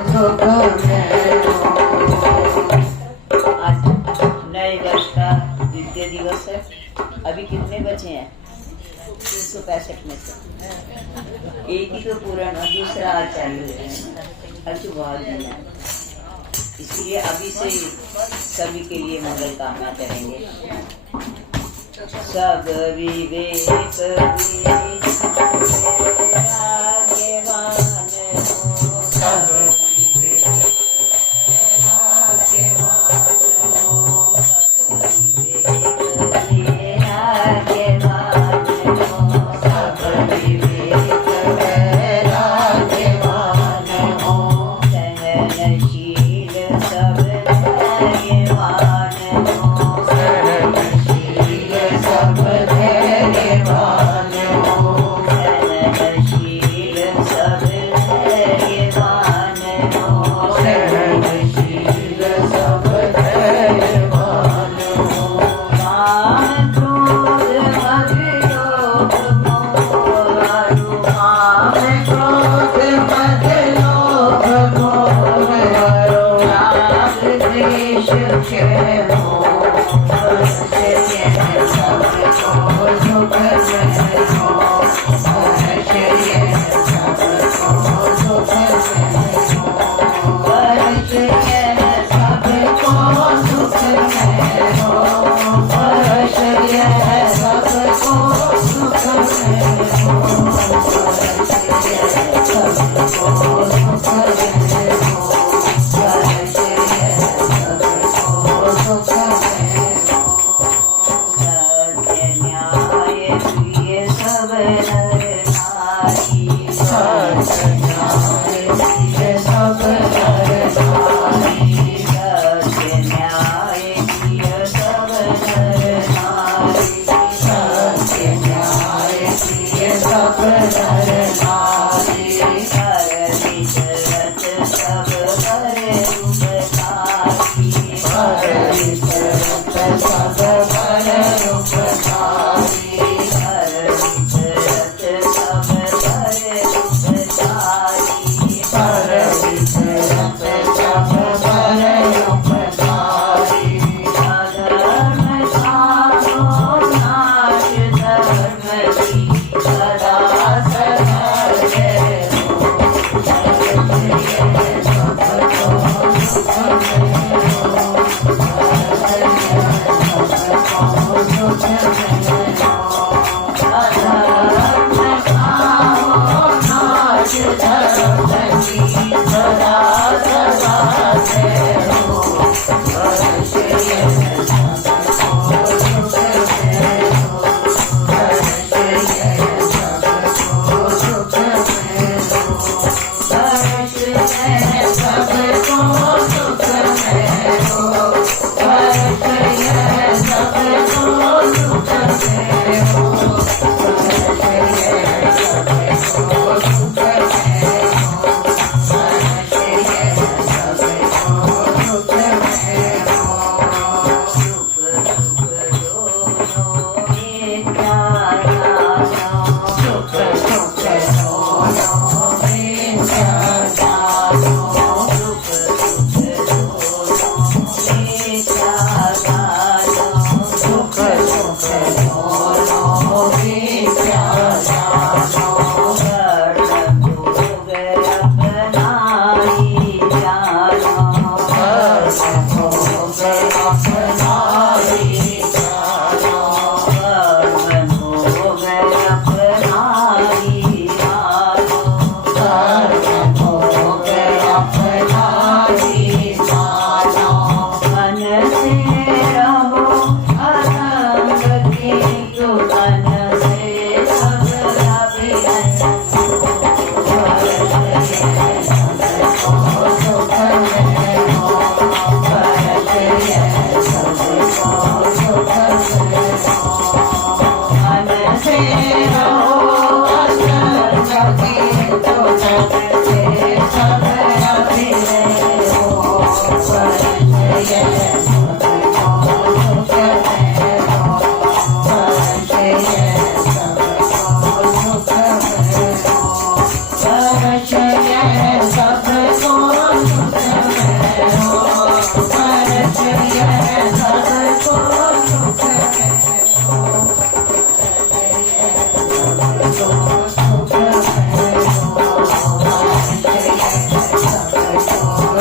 सुख में हो। आज नए वर्ष का द्वितीय दिवस है। अभी कितने बचे हैं? 365 में से एक ही तो पूर्ण और दूसरा आज चालू है। आज बहुत दिन है, इसलिए अभी से सभी के लिए मंगल कामना करेंगे। सब विवेक सुख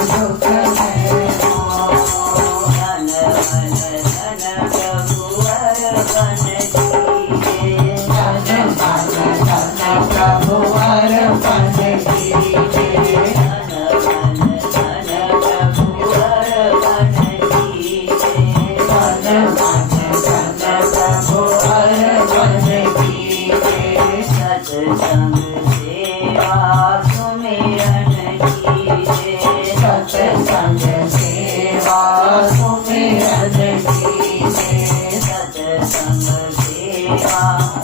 दुख में हो। धन मन धन प्रभु अर्पण कीजे। धन मन धन प्रभु अर्पण कीजे। धन मन धन प्रभु अर्पण कीजे। धन मन धन प्रभु अर्पण कीजे। सत्संग सेवा सुमिरन कीजे। सत्संग सेवा सुमिरन कीजे। सत्संग सेवा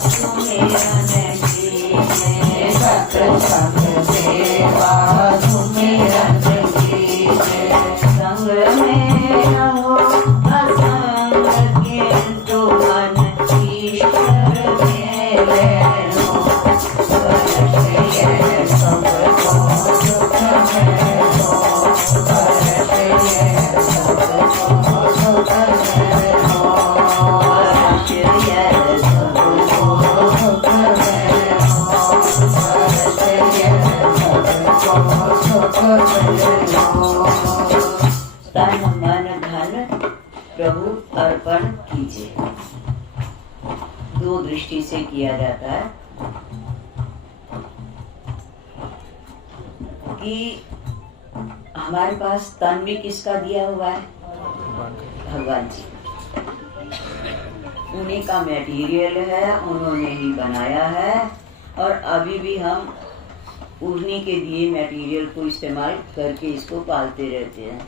सुमिरन कीजे। सत्संग सेवा सुमिरन कीजे। संग में रहो असंग किंतु मन ईश्वर में रहो। ये सबको दुख में हो। ये सबको दुख में हो। ये सबको दुख में हो। ये सबको दुख में हो। तन मन धन प्रभु अर्पण कीजिए। दो दृष्टि से किया जाता है कि हमारे पास तन भी किसका दिया हुआ है? भगवान जी। उन्हीं का मटेरियल है, उन्होंने ही बनाया है और अभी भी हम उन्हीं के दिए मटेरियल को इस्तेमाल करके इसको पालते रहते हैं।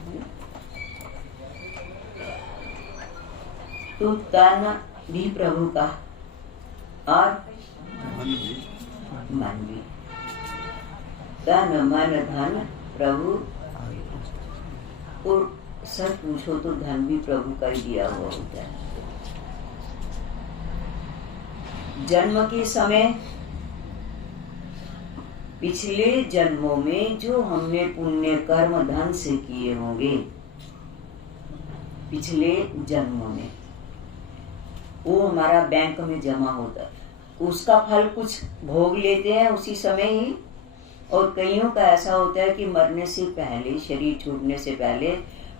तो तन भी प्रभु का और मन भी। तन मन धन प्रभु, और सच पूछो तो धन भी प्रभु का ही दिया हुआ होता है। जन्म के समय पिछले जन्मों में जो हमने पुण्य कर्म धन से किए होंगे, पिछले जन्मों में वो हमारा बैंक में जमा होता है। उसका फल कुछ भोग लेते हैं उसी समय ही, और कईयों का ऐसा होता है कि मरने से पहले, शरीर छूटने से पहले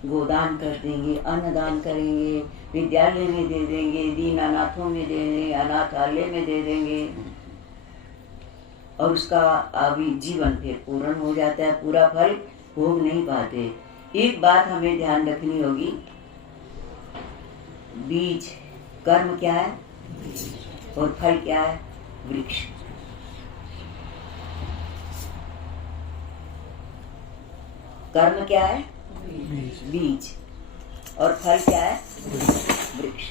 गोदान कर देंगे, अन्नदान करेंगे, विद्यालय में दे देंगे, दीन अनाथों में दे देंगे, अनाथालय में दे देंगे, और उसका अभी जीवन फिर पूर्ण हो जाता है, पूरा फल भोग नहीं पाते। एक बात हमें ध्यान रखनी होगी, बीज कर्म क्या है और फल क्या है? वृक्ष। कर्म क्या है? बीज। और फल क्या है? वृक्ष।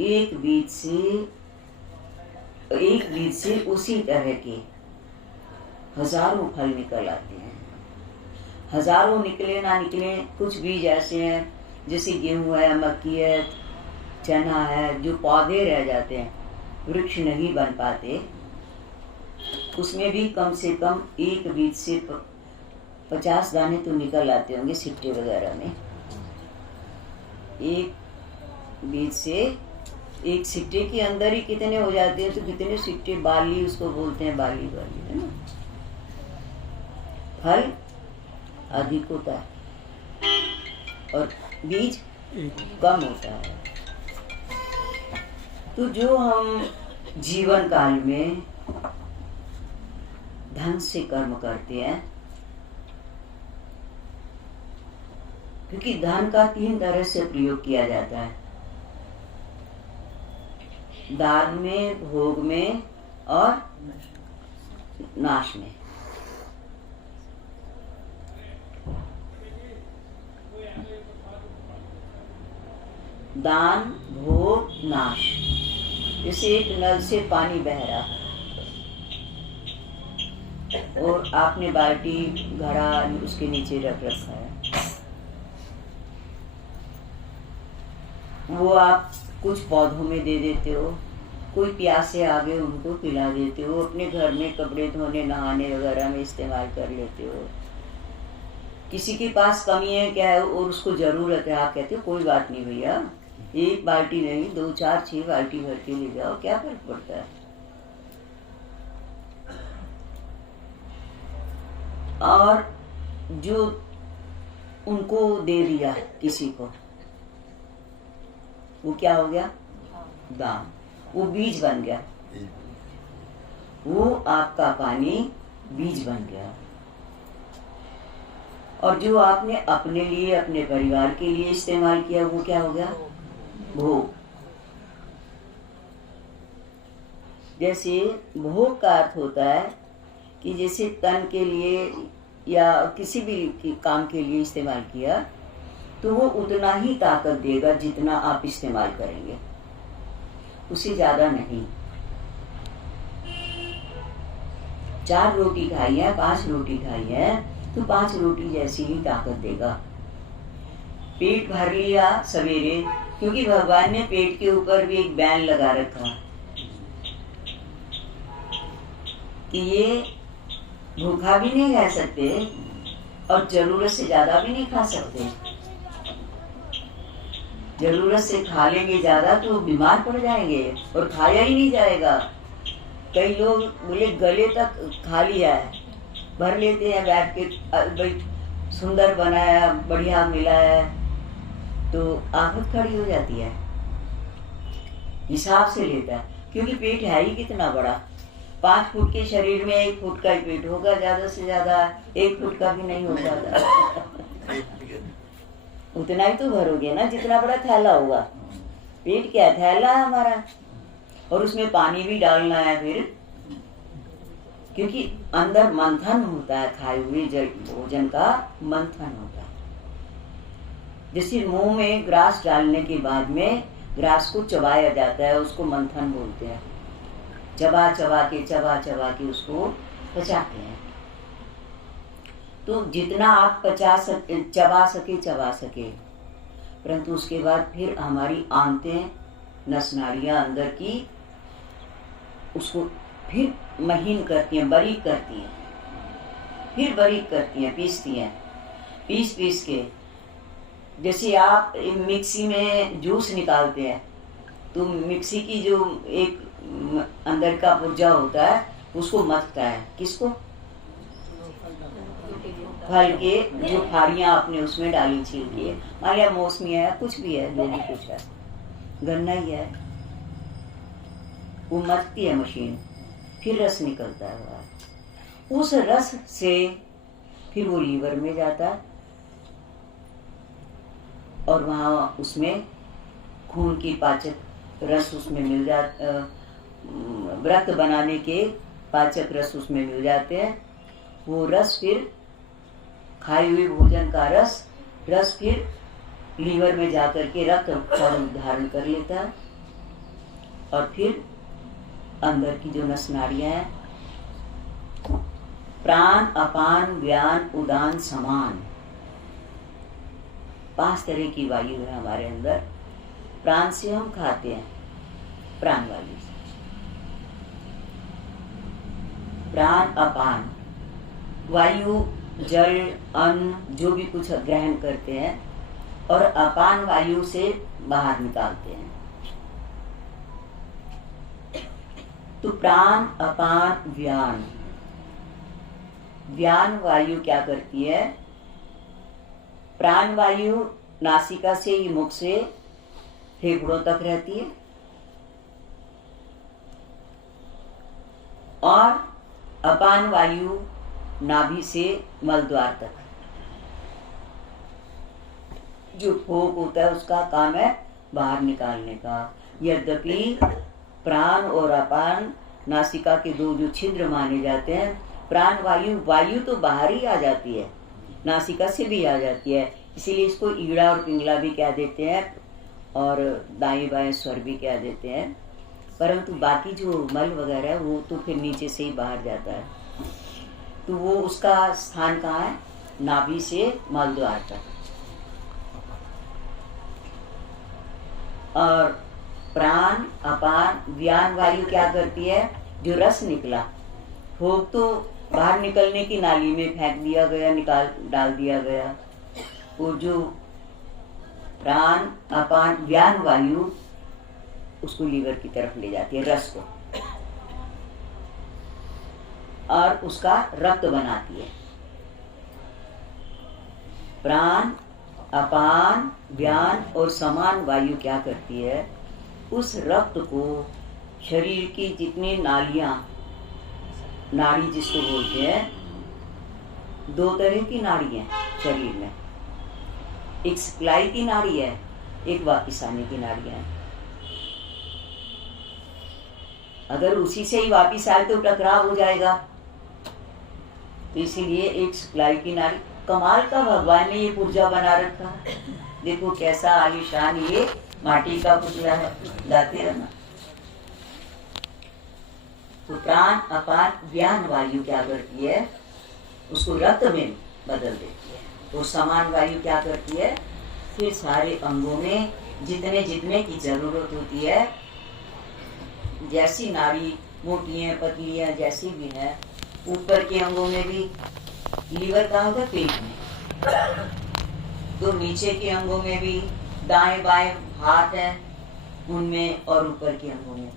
एक बीज से उसी तरह के हजारों फल निकल आते हैं। हजारों निकले ना निकले, कुछ बीज ऐसे हैं जैसे गेहूं है, मक्की है, चना है, जो पौधे रह जाते हैं, वृक्ष नहीं बन पाते। उसमें भी कम से कम एक बीज से 50 दाने तो निकल आते होंगे सिट्टे वगैरह में। एक बीज से एक सिट्टे के अंदर ही कितने हो जाते हैं, तो कितने सिट्टे, बाली उसको बोलते हैं, बाली है ना। फल अधिक होता है और बीज कम होता है। तो जो हम जीवन काल में धन से कर्म करते हैं, क्योंकि धन का 3 तरह से प्रयोग किया जाता है, दान में, भोग में और नाश में। दान, भोग, नाश। जैसे एक नल से पानी बह रहा है और आपने बाल्टी, घड़ा उसके नीचे रख रखा है, वो आप कुछ पौधों में दे देते हो, कोई प्यासे आ गए उनको पिला देते हो, अपने घर में कपड़े धोने, नहाने वगैरह में इस्तेमाल कर लेते हो। किसी के पास कमी है क्या है और उसको जरूरत है, आप कहते हो कोई बात नहीं भैया, एक बाल्टी नहीं 2, 4, 6 बाल्टी भर के ले जाओ, क्या फर्क पड़ता है। और जो उनको दे दिया किसी को, वो क्या हो गया? दान। वो बीज बन गया, वो आपका पानी बीज बन गया। और जो आपने अपने लिए, अपने परिवार के लिए इस्तेमाल किया, वो क्या हो गया? भोग। जैसे भोग का अर्थ होता है कि जैसे तन के लिए या किसी भी काम के लिए इस्तेमाल किया तो वो उतना ही ताकत देगा जितना आप इस्तेमाल करेंगे, उससे ज्यादा नहीं। 4 रोटी खाई है, 5 रोटी खाई है, तो 5 रोटी जैसी ही ताकत देगा। पेट भर लिया सवेरे, क्योंकि भगवान ने पेट के ऊपर भी एक बैन लगा रखा कि ये भूखा भी नहीं रह सकते और जरूरत से ज्यादा भी नहीं खा सकते। जरूरत से खा लेंगे ज्यादा तो बीमार पड़ जाएंगे और खाया ही नहीं जाएगा। कई लोग बोले गले तक खा लिया है, भर लेते हैं बैठ के, भाई सुंदर बनाया, बढ़िया मिला है, तो आफत खड़ी हो जाती है। हिसाब से लेता है, क्योंकि पेट है ही कितना बड़ा। 5 फुट के शरीर में 1 फुट का ही पेट होगा, ज्यादा से ज्यादा 1 फुट का भी नहीं होगा। उतना ही तो भरोगे ना जितना बड़ा थैला होगा। पेट क्या है? थैला है हमारा, और उसमें पानी भी डालना है फिर, क्योंकि अंदर मंथन होता है, खाए हुए भोजन का मंथन होता है। जैसे मुंह में ग्रास डालने के बाद में ग्रास को चबाया जाता है, उसको मंथन बोलते हैं। चबा चबा के उसको पचाते हैं। तो जितना आप चबा सके, परंतु उसके बाद फिर हमारी आंतें, नसनाड़ियां अंदर की उसको फिर महीन करती हैं, बारीक करती हैं, फिर बारीक करती हैं, पीसती हैं। पीस के जैसे आप मिक्सी में जूस निकालते हैं, तो मिक्सी की जो एक अंदर का पुर्जा होता है उसको मथता है। किसको? फल के जो फाड़ियां आपने उसमें डाली, छील के, मान लिया मौसमी है, कुछ भी है, जो भी कुछ है, गन्ना ही है, वो मथती है मशीन, फिर रस निकलता है बाहर। उस रस से फिर वो लीवर में जाता है और वहां उसमें खून की पाचक रस उसमें मिल जाता, व्रत बनाने के पाचक रस उसमें मिल जाते हैं। वो रस फिर खाए हुए भोजन का रस फिर लीवर में जाकर के रक्त धारण कर लेता है, और फिर अंदर की जो नसनाड़ियां हैं, प्राण, अपान, व्यान, उदान, समान, 5 तरह की वायु है हमारे अंदर। प्राण से हम खाते हैं, प्राण वायु से। प्राण, अपान वायु, जल, अन्न जो भी कुछ ग्रहण करते हैं, और अपान वायु से बाहर निकालते हैं। तो प्राण, अपान, व्यान। व्यान वायु क्या करती है? प्राण वायु नासिका से ही मुख से फेफड़ों तक रहती है, और अपान वायु नाभि से मलद्वार तक। जो भोग होता है उसका काम है बाहर निकालने का। यद्यपि प्राण और अपान नासिका के 2 जो छिद्र माने जाते हैं, प्राण वायु तो बाहर ही आ जाती है, नासिका से भी आ जाती है, इसीलिए इसको ईड़ा और पिंगला भी कह देते हैं, और दाएं बाएं स्वर भी कह देते हैं। परंतु बाकी जो मल वगैरह है वो तो फिर नीचे से ही बाहर जाता है। तो वो उसका स्थान कहाँ है? नाभि से मलद्वार तक। और प्राण, अपान, व्यान वायु क्या करती है? जो रस निकला, भोग तो बाहर निकलने की नाली में फेंक दिया गया, डाल दिया गया। वो जो प्राण, अपान, व्यान वायु उसको लीवर की तरफ ले जाती है, रस को, और उसका रक्त बनाती है। प्राण, अपान, व्यान और समान वायु क्या करती है, उस रक्त को शरीर की जितनी नालियां, नाड़ी जिसको बोलते हैं, दो तरह की नाड़ी है शरीर में, एक सप्लाई की नाड़ी है, एक वापिस आने की नाड़ी है। अगर उसी से ही वापिस आए तो टकराव हो जाएगा, तो इसीलिए एक सप्लाई की नाड़ी। कमाल का भगवान ने ये पुर्जा बना रखा है, देखो कैसा आलीशान ये माटी का पुतला है, लाते रहना। तो प्राण, अपान, व्यान वायु क्या करती है, उसको रक्त में बदल देती है। और समान वायु क्या करती है, फिर सारे अंगों में जितने जितने की जरूरत होती है, जैसी नाड़ी मोटी है, पतली है, जैसी भी है, ऊपर के अंगों में भी, लीवर कहाँ होता है, पेट में, तो नीचे के अंगों में भी, दाएं बाएं हाथ है उनमें, और ऊपर के अंगों में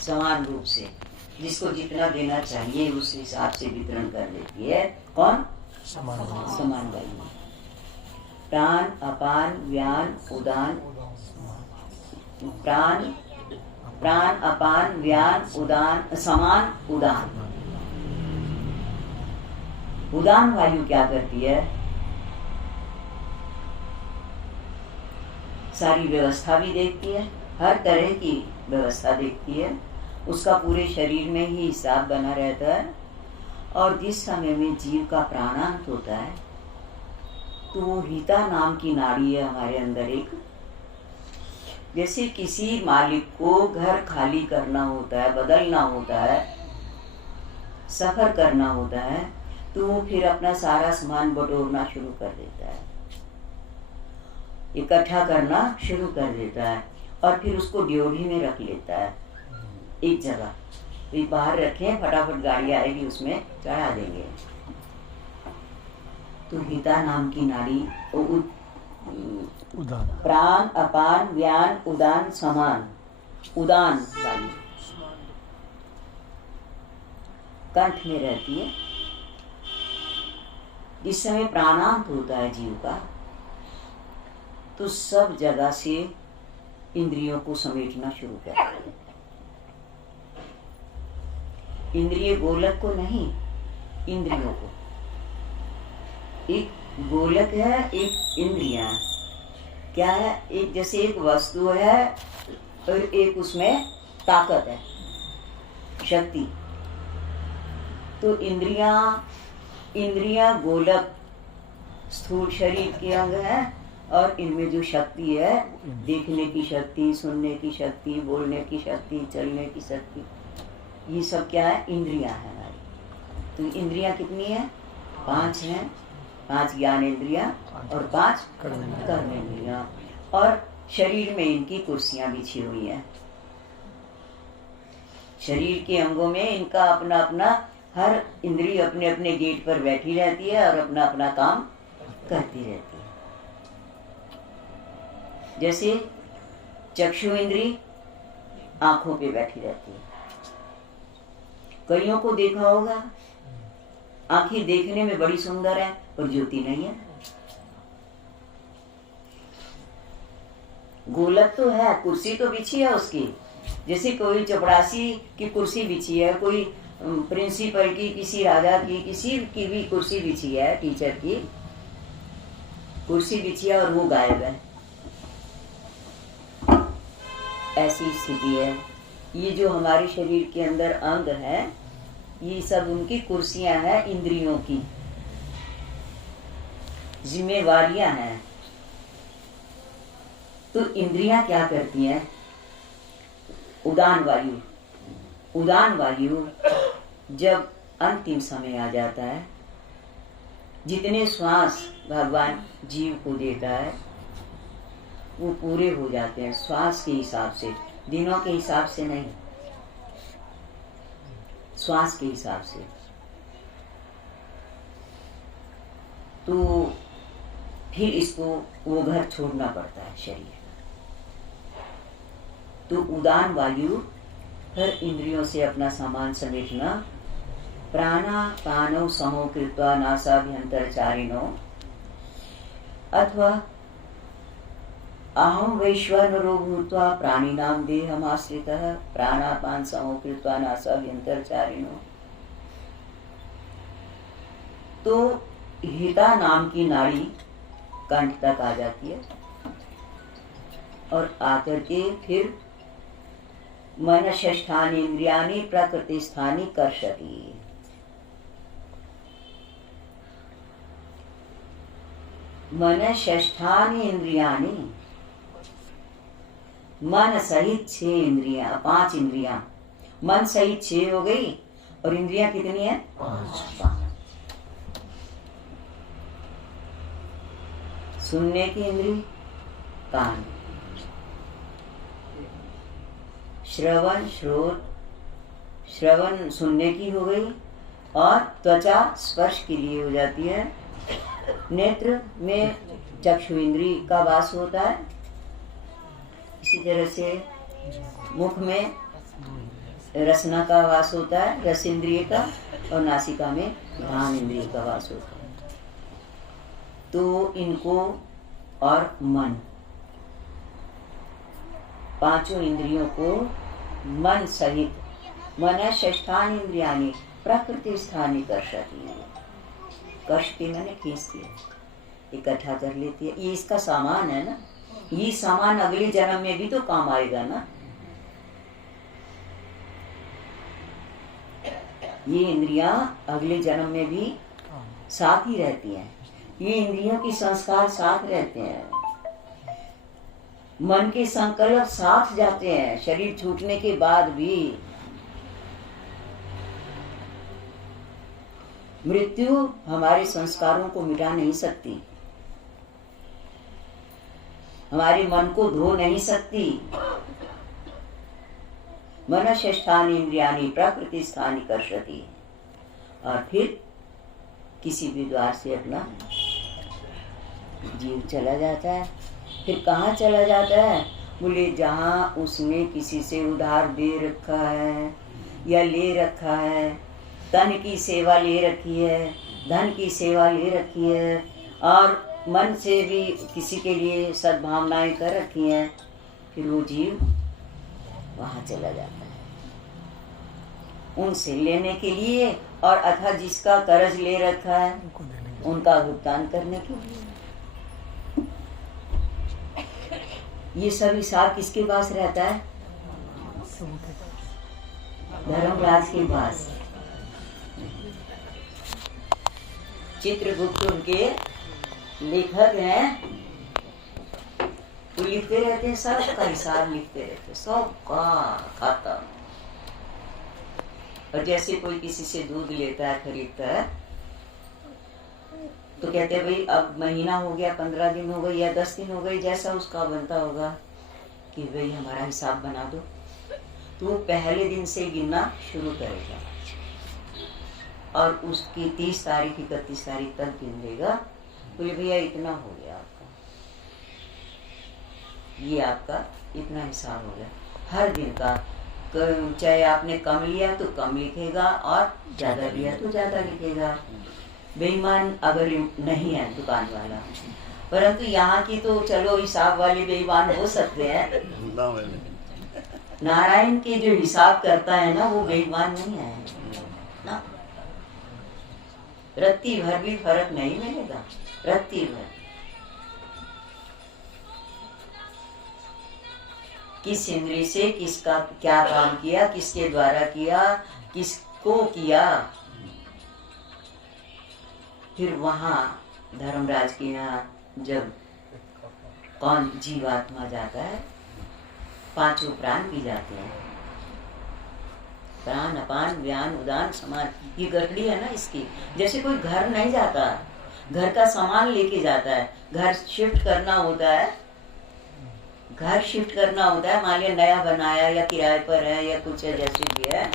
समान रूप से जिसको जितना देना चाहिए उस हिसाब से वितरण कर देती है। कौन? समान वायु। प्राण, अपान, व्यान, उदान, प्राण, अपान, व्यान, उदान, समान, उदान। उदान वायु क्या करती है, सारी व्यवस्था भी देखती है, हर तरह की व्यवस्था देखती है, उसका पूरे शरीर में ही हिसाब बना रहता है। और जिस समय में जीव का प्राणांत होता है, तो वो हिता नाम की नाड़ी है हमारे अंदर एक। जैसे किसी मालिक को घर खाली करना होता है, बदलना होता है, सफर करना होता है, तो वो फिर अपना सारा सामान बटोरना शुरू कर देता है, इकट्ठा करना शुरू कर देता है, और फिर उसको ड्योढ़ी में रख लेता है एक जगह। तो बाहर रखें, फटाफट गाड़ी आएगी उसमें चढ़ा देंगे। तो हिता नाम की नाड़ी, प्राण, अपान, व्यान, उदान, समान, उदान वाली कंठ में रहती है। जिस समय प्राणांत होता है जीव का, तो सब जगह से इंद्रियों को समेटना शुरू करता है। इंद्रिय गोलक को नहीं, इंद्रियों को। एक गोलक है, एक इंद्रियां। क्या है, एक जैसे एक वस्तु है और एक उसमें ताकत है, शक्ति। तो इंद्रियां गोलक स्थूल शरीर के अंग है, और इनमें जो शक्ति है, देखने की शक्ति, सुनने की शक्ति, बोलने की शक्ति, चलने की शक्ति, ये सब क्या है, इंद्रियां है हमारी। तो इंद्रियां कितनी है, 5 हैं, 5 ज्ञान इंद्रियां और 5 कर्म इंद्रियां। और शरीर में इनकी कुर्सियां बिछी हुई हैं। शरीर के अंगों में इनका अपना अपना, हर इंद्रिय अपने अपने गेट पर बैठी रहती है और अपना अपना काम करती रहती है। जैसे चक्षु इंद्री आंखों पे बैठी रहती है। कईयों को देखा होगा, आंखें देखने में बड़ी सुंदर है पर ज्योति नहीं है। गोलक तो है, कुर्सी तो बिछी है उसकी, जैसे कोई चपरासी की कुर्सी बिछी है, कोई प्रिंसिपल की, किसी राजा की, किसी की भी कुर्सी बिछी है, टीचर की कुर्सी बिछी है और वो गायब है। ऐसी स्थिति है। ये जो हमारे शरीर के अंदर अंग है, ये सब उनकी कुर्सियां हैं, इंद्रियों की जिम्मेवारियां हैं। तो इंद्रियां क्या करती हैं, उदान वायु जब अंतिम समय आ जाता है, जितने श्वास भगवान जीव को देता है वो पूरे हो जाते हैं, श्वास के हिसाब से, दिनों के हिसाब से नहीं, श्वास के हिसाब से। तो फिर इसको वो घर छोड़ना पड़ता है शरीर। तो उदान वायु हर इंद्रियों से अपना सामान समेटना, प्राणा पानौ समो कृत्वा नासाभ्यंतरचारिणो, अथवा अहम वैश्वानरो भूत्वा प्राणिनां देहमाश्रितः प्राणापान समो कृत्वा नासाभ्यंतरचारिणो, तो हिता नाम की नाड़ी कंठ तक आ जाती है और आकर के फिर मन षष्ठानि इंद्रियाणि प्रकृति स्थानी कर्षति। मन षष्ठानि इंद्रियाणि, मन सहित 6 इंद्रियां, 5 इंद्रियां, मन सहित 6 हो गई और इंद्रियां कितनी है? 5। सुनने की इंद्री कान, श्रवण श्रोत, श्रवण सुनने की हो गई और त्वचा स्पर्श के लिए हो जाती है। नेत्र में चक्षु इंद्री का वास होता है। इसी तरह से मुख में रसना का वास होता है, रस इंद्रिय का, और नासिका में घ्राण इंद्रिय का वास होता है। तो इनको और मन, 5 इंद्रियों को मन सहित मन षष्ठानि इंद्रियाणि प्रकृति स्थानी कर्षति, कर्षति मैंने खींचती है, इकट्ठा कर लेती है। ये इसका सामान है ना, ये सामान अगले जन्म में भी तो काम आएगा ना। ये इंद्रियां अगले जन्म में भी साथ ही रहती हैं। ये इंद्रियों के संस्कार साथ रहते हैं, मन के संकल्प साथ जाते हैं शरीर छूटने के बाद भी। मृत्यु हमारे संस्कारों को मिटा नहीं सकती, हमारे मन को धो नहीं सकती। मन षष्ठानि इंद्रियाणि प्रकृति स्थानी कर्षति, और फिर किसी भी द्वार से अपना जीव चला जाता है। फिर कहाँ चला जाता है? बोले जहाँ उसने किसी से उधार दे रखा है या ले रखा है, तन की सेवा ले रखी है, धन की सेवा ले रखी है, और मन से भी किसी के लिए सद्भावनाएं कर रखी हैं, फिर वो जीव वहाँ चला जाता है उनसे लेने के लिए, और अथा जिसका कर्ज ले रखा है उनका भुगतान करने के लिए। ये सब हिसाब किसके पास रहता है? धर्मराज के पास। चित्रगुप्त उनके लेखक हैं, वो लिखते रहते हैं, सबका हिसाब लिखते रहते हैं, सबका खाता। और जैसे कोई किसी से दूध लेता है, खरीदता है, तो कहते हैं भाई अब महीना हो गया, 15 दिन हो गए या 10 दिन हो गए, जैसा उसका बनता होगा कि भाई हमारा हिसाब बना दो, तो वो पहले दिन से गिनना शुरू करेगा और उसकी 30 तारीख 31 तारीख तक गिन देगा। बोले भैया इतना हो गया आपका, ये आपका इतना हिसाब हो गया हर दिन का। चाहे आपने कम लिया तो कम लिखेगा और ज्यादा लिया तो ज्यादा लिखेगा। बेईमान अगर नहीं है दुकान वाला, परंतु यहाँ की तो चलो हिसाब वाले बेईमान हो सकते हैं, नारायण के जो हिसाब करता है ना वो बेईमान नहीं है ना। रत्ती भर भी फर्क नहीं मिलेगा, रत्ती भर। किस इंद्रिय से किसका क्या काम किया, किसके द्वारा किया, किसको किया। फिर वहां धर्मराज के यहाँ जब कौन जीवात्मा जाता है, 5 प्राण भी जाते हैं, प्राण अपान व्यान उदान समान। ये गठड़ी है ना इसकी। जैसे कोई घर नहीं जाता, घर का सामान लेके जाता है, घर शिफ्ट करना होता है, घर शिफ्ट करना होता है, मान लिया नया बनाया या किराए पर है या कुछ है, जैसे भी है,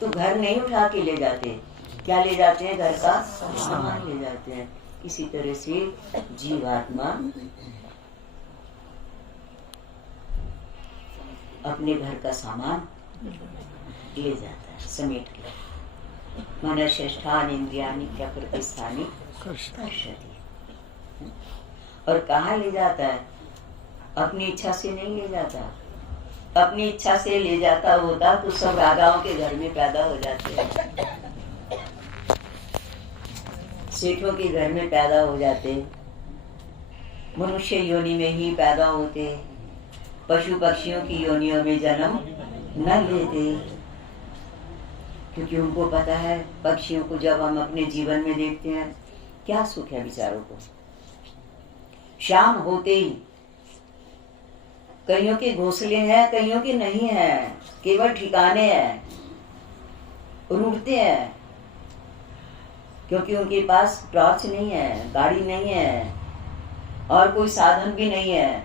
तो घर नहीं उठा के ले जाते, क्या ले जाते हैं? घर का सामान ले जाते हैं। इसी तरह से जीवात्मा अपने घर का सामान ले जाता है समेट के। मन षष्ठानि इंद्रियाणि प्रकृति स्थानी कर्षति। और कहाँ ले जाता है? अपनी इच्छा से नहीं ले जाता। अपनी इच्छा से ले जाता होता तो सब राजाओं के घर में पैदा हो जाते हैं, सेठों के घर में पैदा हो जाते, मनुष्य योनि में ही पैदा होते, पशु पक्षियों की योनियों में जन्म न लेते, क्योंकि उनको पता है पक्षियों को जब हम अपने जीवन में देखते हैं क्या सुख है बेचारों को। शाम होते ही कईयों के घोंसले हैं, कईयों के नहीं है, केवल ठिकाने हैं, रूठते हैं, क्योंकि उनके पास टॉर्च नहीं है, गाड़ी नहीं है और कोई साधन भी नहीं है।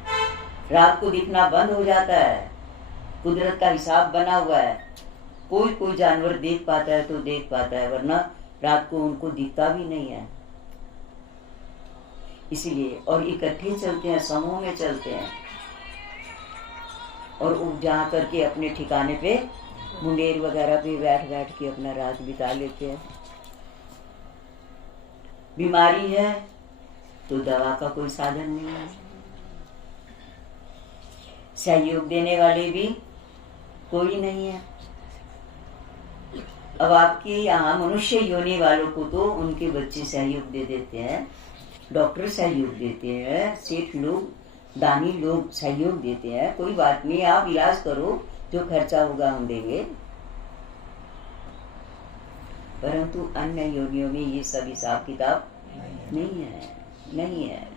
रात को दिखना बंद हो जाता है, कुदरत का हिसाब बना हुआ है। कोई जानवर देख पाता है तो देख पाता है, वरना रात को उनको दिखता भी नहीं है। इसीलिए और इकट्ठे चलते हैं, समूह में चलते हैं और उग जा करके अपने ठिकाने पे मुंडेर वगैरह पे बैठ बैठ के अपना रात बिता लेते हैं। बीमारी है तो दवा का कोई साधन नहीं है, सहयोग देने वाले भी कोई नहीं है। अब आपके यहाँ मनुष्य योनि वालों को तो उनके बच्चे सहयोग दे देते हैं, डॉक्टर सहयोग देते हैं, सेठ लोग दानी लोग सहयोग देते हैं, कोई बात नहीं आप इलाज करो, जो खर्चा होगा हम देंगे। परंतु अन्य योनियों में ये सब हिसाब किताब नहीं है, नहीं है।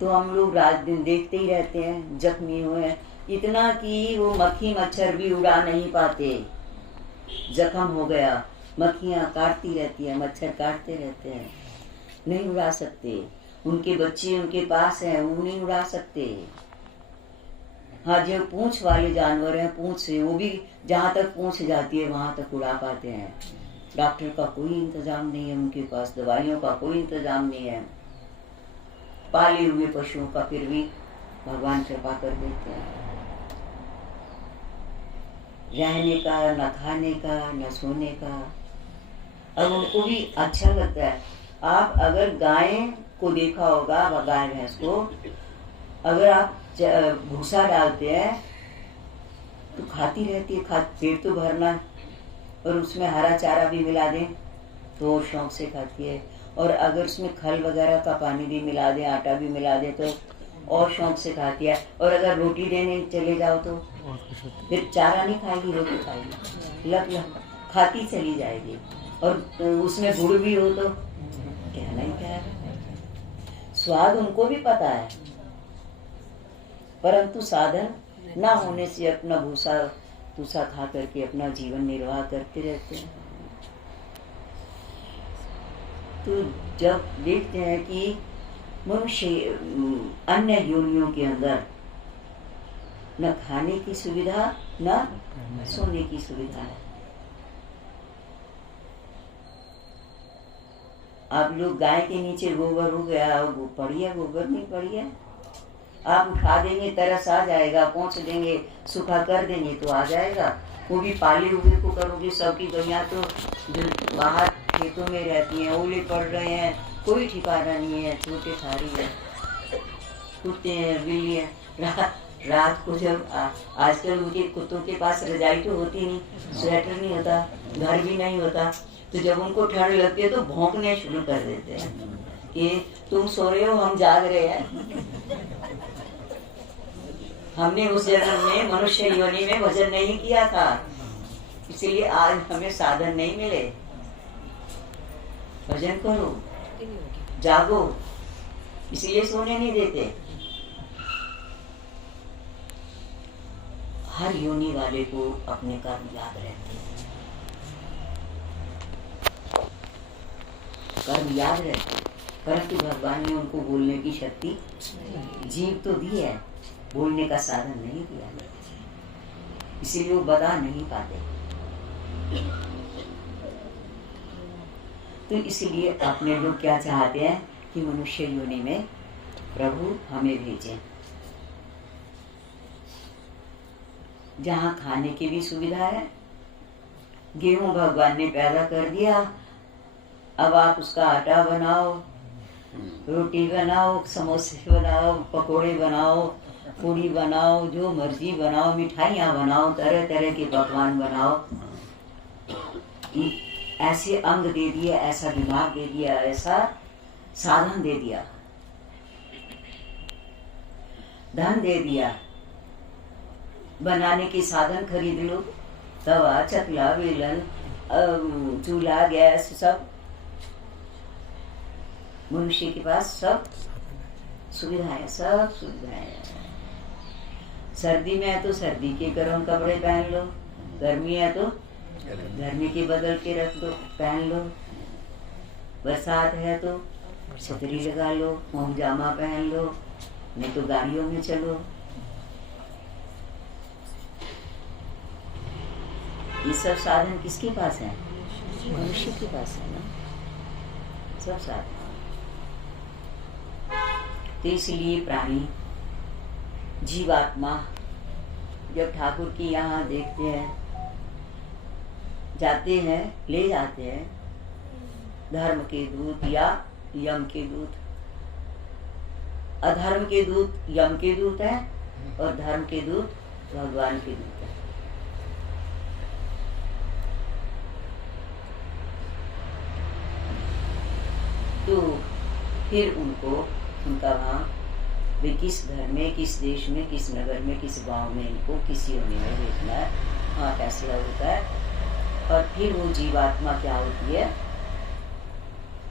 तो हम लोग रात दिन देखते ही रहते हैं, जख्मी हुए हैं, इतना कि वो मक्खी मच्छर भी उड़ा नहीं पाते। जख्म हो गया, मक्खियां काटती रहती है, मच्छर काटते रहते हैं, नहीं उड़ा सकते। उनके बच्चे उनके पास हैं, वो नहीं उड़ा सकते। हाँ, जो पूंछ वाले जानवर हैं, पूंछ से वो भी जहाँ तक पूंछ जाती है वहां तक उड़ा पाते हैं। डॉक्टर का कोई इंतजाम नहीं है उनके पास, दवाइयों का कोई इंतजाम नहीं है। पाले हुए पशुओं का फिर भी भगवान कृपा कर देते हैं, रहने का, न खाने का, न सोने का। अब उनको भी अच्छा लगता है। आप अगर गाय को देखा होगा, गाय भैंस को अगर आप भूसा डालते हैं तो खाती रहती है, पेट तो भरना, और उसमें हरा चारा भी मिला दें तो शौक से खाती है। और अगर उसमें खल वगैरह का पानी भी मिला दें, आटा भी मिला दें तो और शौक से खाती है। और अगर रोटी देने चले जाओ तो फिर चारा नहीं खाएगी, रोटी खाएगी, लग खाती चली जाएगी। और उसमें गुड़ भी हो तो कहना ही क्या है। स्वाद उनको भी पता है, परंतु साधन ना होने से अपना भूसा खा करके अपना जीवन निर्वाह करते रहते हैं। तो जब देखते हैं कि मनुष्य अन्य योनियों के अंदर न खाने की सुविधा न सोने की सुविधा है। आप लोग गाय के नीचे गोबर हो गया, वो पड़ी है, गोबर नहीं पड़ी है, आप उठा देंगे तरस आ जाएगा, पहुंच देंगे, सूखा कर देंगे तो आ जाएगा। वो भी पाले हुए को करोगे। सबकी गैया तो जो बाहर खेतों में रहती हैं, ओले पड़ रहे हैं, कोई ठिकाना नहीं है, छोटे थारी है, कुत्ते हैं, बिल्ली है। रात को जब आजकल उनके कुत्तों के पास रजाई तो होती नहीं, स्वेटर नहीं होता, घर भी नहीं होता, तो जब उनको ठंड लगती है तो भौंकने शुरू कर देते हैं कि तुम सो रहे हो, हम जाग रहे हैं। हमने उस जन्म में मनुष्य योनि में भजन नहीं किया था, इसीलिए आज हमें साधन नहीं मिले। भजन करो, जागो, इसलिए सोने नहीं देते। हर योनि वाले को अपने कर्म याद रहते हैं, कर्म याद रहते हैं, परंतु भगवान ने उनको बोलने की शक्ति, जीव तो दी है, बोलने का साधन नहीं दिया, इसीलिए वो बता नहीं पाते। तो इसलिए अपने लोग क्या चाहते हैं कि मनुष्य योनि में प्रभु हमें भेजें, जहाँ खाने की भी सुविधा है। गेहूं भगवान ने पैदा कर दिया, अब आप उसका आटा बनाओ, रोटी बनाओ, समोसे बनाओ, पकोड़े बनाओ, पूड़ी बनाओ, जो मर्जी बनाओ, मिठाइयाँ बनाओ, तरह तरह के पकवान बनाओ। ऐसे अंग दे दिए, ऐसा दिमाग दे दिया, ऐसा साधन दे दिया, धन दे दिया। बनाने के साधन खरीद लो, तवा, चकला, बेलन, चूल्हा, गैस, सब मनुष्य के पास सब सुविधाएं, सब सुविधाएं। सर्दी में है तो सर्दी के गर्म कपड़े पहन लो, गर्मी है तो गर्मी के बदल के रख दो, पहन लो। बरसात है तो छतरी लगा लो, मोमजामा पहन लो, नहीं तो गाड़ियों में चलो। ये सब साधन किसके पास है? मनुष्य के पास है ना, सब साधन। तो इसलिए प्राणी, जीवात्मा जब ठाकुर की यहाँ देखते हैं, जाते हैं, ले जाते हैं धर्म के दूत या यम के दूत। अधर्म के दूत यम के दूत है और धर्म के दूत भगवान के दूत है। तो फिर उनको, उनका वहाँ वे किस घर में, किस देश में, किस नगर में, किस गांव में इनको किस योनि में भेजना है, वहाँ फैसला होता है। और फिर वो जीवात्मा क्या होती है?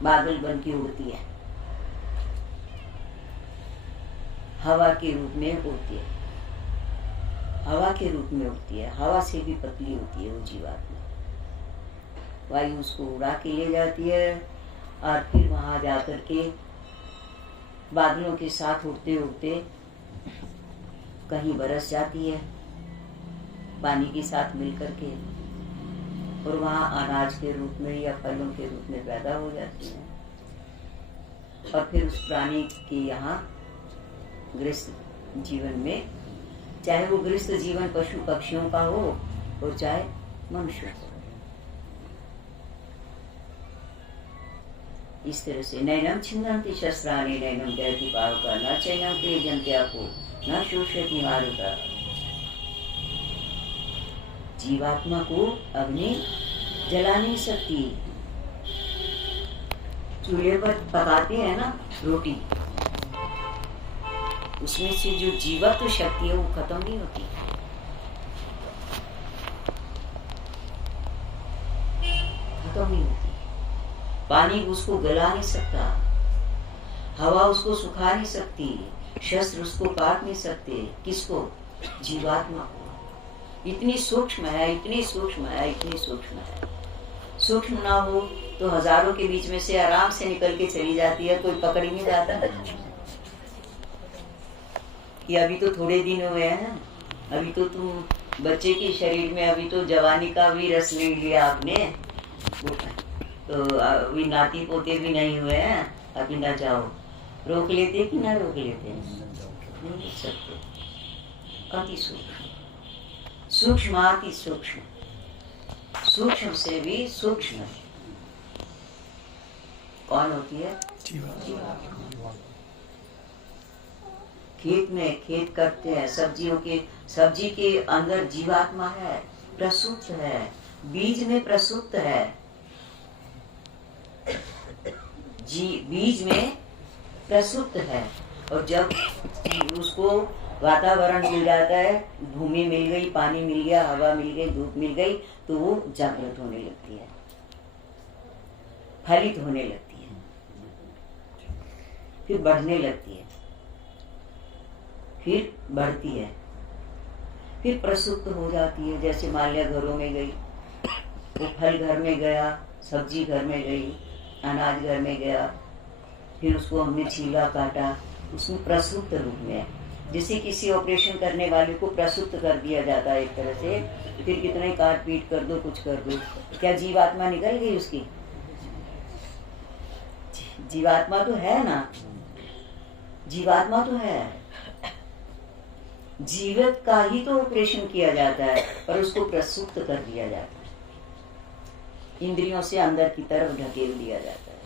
बादल बन के उड़ती है, हवा के रूप में उड़ती है, हवा के रूप में उड़ती है, हवा से भी पतली होती है वो जीवात्मा। वायु उसको उड़ा के ले जाती है और फिर वहां जाकर के बादलों के साथ उड़ते उड़ते कहीं बरस जाती है पानी के साथ मिलकर के, और वहाँ अनाज के रूप में या फलों के रूप में पैदा हो जाती है। और फिर उस प्राणी के यहाँ गृहस्थ जीवन में, चाहे वो गृहस्थ जीवन पशु पक्षियों का हो और चाहे मनुष्य का, इस तरह से नैनम छिन्नन्ति शस्त्राणि नैनम दहति पावका न चैनम क्रियजन्ते अपो न शोषयति मारुता। जीवात्मा को अग्नि जला नहीं सकती। चूल्हे पर पकाते हैं ना रोटी, उसमें से जो जीवत्व शक्ति है वो खत्म नहीं होती, खत्म नहीं होती। पानी उसको गला नहीं सकता, हवा उसको सुखा नहीं सकती, शस्त्र उसको काट नहीं सकते। किसको? जीवात्मा को। इतनी सूक्ष्म है, इतनी सूक्ष्म है, इतनी सूक्ष्म है। सूक्ष्म ना हो तो हजारों के बीच में से आराम से निकल के चली जाती है, कोई पकड़ ही नहीं जाता। कि अभी तो थोड़े दिन हुए हैं, अभी तो तुम बच्चे के शरीर में, अभी तो जवानी का भी रस ले लिया आपने, तो अभी नाती पोते भी नहीं हुए हैं, अभी ना जाओ। रोक लेते कि ना रोक लेते? नहीं रोक सकते। अति सूक्ष्म, सूक्ष्माति सूक्ष्म, सूक्ष्म से भी सूक्ष्म कौन होती है? जीवात्मा। खेत में खेत करते हैं, सब्जी के अंदर जीवात्मा है, प्रसुप्त है, बीज में प्रसुप्त है। बीज में प्रसुप्त है, और जब उसको वातावरण मिल जाता है, भूमि मिल गई, पानी मिल गया, हवा मिल गई, धूप मिल गई, तो वो जागृत होने लगती है, फलित होने लगती है, फिर बढ़ने लगती है, फिर बढ़ती है, फिर प्रसुप्त हो जाती है। जैसे माल्या घरों में गई, वो फल घर में गया, सब्जी घर में गई, अनाज घर में गया, फिर उसको हमने छीला काटा, उसमें प्रसुप्त रूप में है। जैसे किसी ऑपरेशन करने वाले को प्रसुप्त कर दिया जाता है एक तरह से, फिर कितना ही काट पीट कर दो, कुछ कर दो, क्या जीवात्मा निकल गई उसकी? जीवात्मा तो है ना, जीवात्मा तो है। जीवित का ही तो ऑपरेशन किया जाता है और उसको प्रसुप्त कर दिया जाता है। इंद्रियों से अंदर की तरफ ढकेल दिया जाता है,